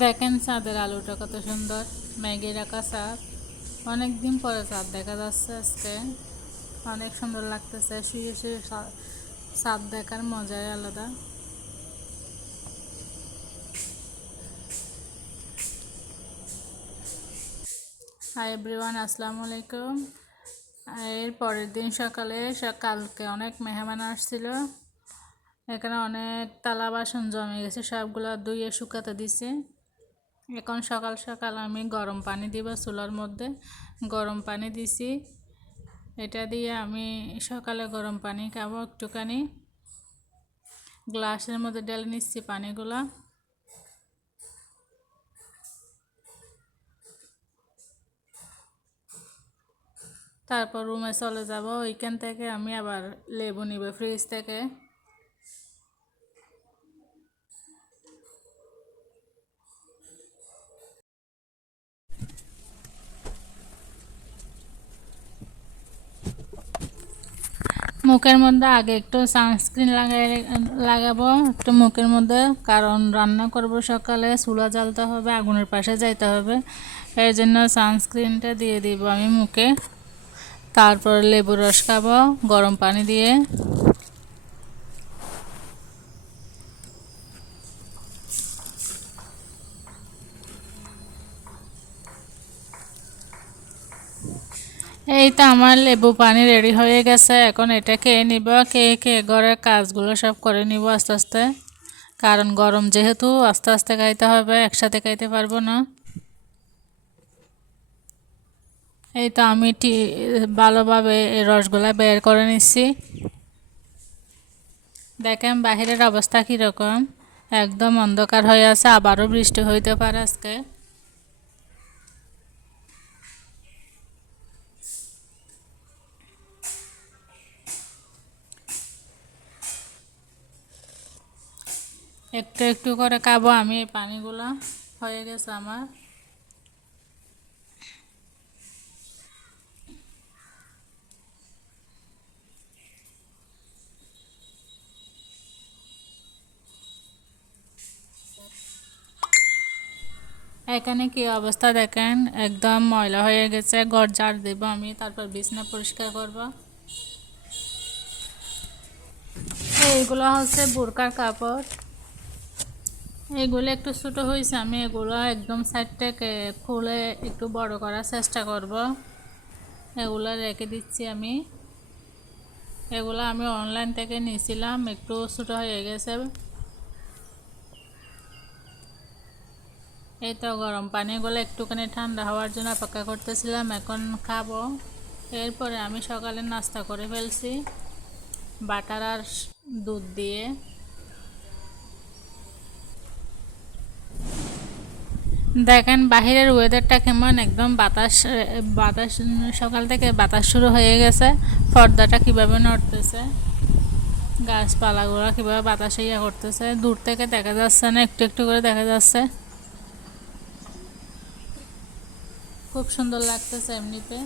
দেখেন চাঁদের আলোটা কত সুন্দর, মেঘে রাখা চাঁদ। অনেক দিন পরে চাঁদ দেখা যাচ্ছে আজকে, অনেক সুন্দর লাগতেছে। শুয়ে শুয়ে চাঁদ দেখার মজাই আলাদা। হাই এভরিওয়ান, আসসালামু আলাইকুম। এর পরের দিন সকালে কালকে অনেক মেহমান আসছিল। এখানে অনেক থালা বাসন জমে গেছে, সবগুলো ধুয়ে শুকাতে দিছে। এখন সকাল সকাল আমি গরম পানি দিব চুলার মধ্যে। গরম পানি দিছি, এটা দিয়ে আমি সকালে গরম পানি খাবো। একটুখানি গ্লাসের মধ্যে ঢেলে নিচ্ছি পানিগুলা। তারপর রুমে চলে যাব। ওইখান থেকে আমি আবার লেবু নিব ফ্রিজ থেকে। মুখের মধ্যে আগে একটু সানস্ক্রিন লাগাবো একটু মুখের মধ্যে, কারণ রান্না করব সকালে, চুলা জ্বালতে হবে, আগুনের পাশে যাইতে হবে। এই জন্য সানস্ক্রিনটা দিয়ে দিব আমি মুখে। তারপর লেবুর রস খাবো গরম পানি দিয়ে। এই তো আমার লেবু পানি রেডি হয়ে গেছে। এখন এটা খেয়ে নিব। খেয়ে খেয়ে ঘরের কাজগুলো সব করে নিব আস্তে আস্তে, কারণ গরম যেহেতু আস্তে আস্তে খাইতে হবে, একসাথে খাইতে পারবো না। এই তো আমি ভালোভাবে এই রসগুলা বের করে নিচ্ছি। দেখেন বাহিরের অবস্থা কীরকম, একদম অন্ধকার হয়ে আছে, আবারও বৃষ্টি হইতে পারে আজকে। একটু একটু করে খাবো আমি। এই পানিগুলো হয়ে গেছে আমার। এখানে কি অবস্থা দেখেন, একদম ময়লা হয়ে গেছে। ঘর ঝাড় দেব আমি, তারপর বিছনা পরিষ্কার করব। এইগুলো হচ্ছে বোরকার কাপড়। এগুলো একটু ছোটো হয়েছে, আমি এগুলো একদম সাইড থেকে খুলে একটু বড় করার চেষ্টা করব। এগুলো রেখে দিচ্ছি আমি। এগুলো আমি অনলাইন থেকে নিয়েছিলাম, একটু ছোটো হয়ে গেছে। এই তো গরম পানিগুলো একটুখানি ঠান্ডা হওয়ার জন্য অপেক্ষা করতেছিলাম, এখন খাবো। এরপরে আমি সকালে নাস্তা করে ফেলছি বাটার আর দুধ দিয়ে। দেখেন বাহিরের ওয়েদারটা কেমন, একদম বাতাস বাতাস, সকাল থেকে বাতাস শুরু হয়ে গেছে। পর্দাটা কীভাবে নড়তেছে, গাছপালাগুলো কীভাবে বাতাসে ইয়ে করতেছে, দূর থেকে দেখা যাচ্ছে না, একটু একটু করে দেখা যাচ্ছে। খুব সুন্দর লাগতেছে এমনিতে।